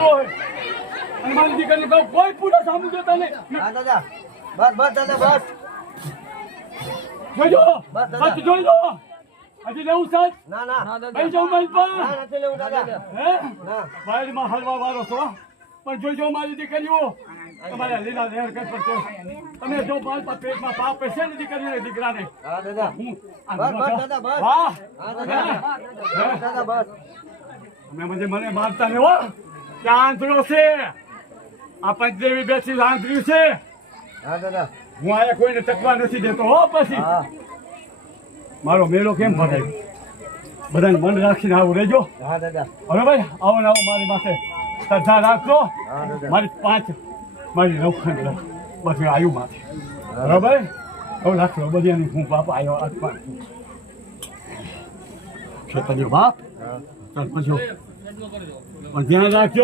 મારી દીકરીને કહું કોઈ પૂરા સામું જોતા નહીં. હા દાદા બસ દાદા બસ જોઈજો બસ દાદા. બસ જોઈજો હજી લેવું સાહેબ ના ના કઈ જાઉં મારી પર ના નથી લેવું દાદા હે ના બાયરમાં હલવા વાળો છો પણ જોઈજો મારી દીકરીઓ તમારે લીલા લહેર કઈ પડતો તમે જો બાલ પર પેટમાં પાપ છે ને દીકરીને દીકરાને હા દાદા હું બસ દાદા બસ વાહ હા દાદા બસ દાદા બસ મને મારતા ને હો કે આંધળો છે આ પંચદેવી બેસી આંધળ્યું છે હા દાદા હું આયા કોઈને ટકવા નથી દેતો હો પછી હા મારો મેળો કેમ ભરાય બધાને મન રાખીને આવું રહેજો હા દાદા હવે ભાઈ આવો ને આવો મારી પાસે શ્રદ્ધા રાખજો હા દાદા મારી મારી નવખંડ બસ આવ્યું માથે બરાબર હવે રાખજો બધી હું બાપ આવ્યો આત્મા ખેતરીઓ બાપ હા ચાલ પછી પણ ધ્યાન રાખજો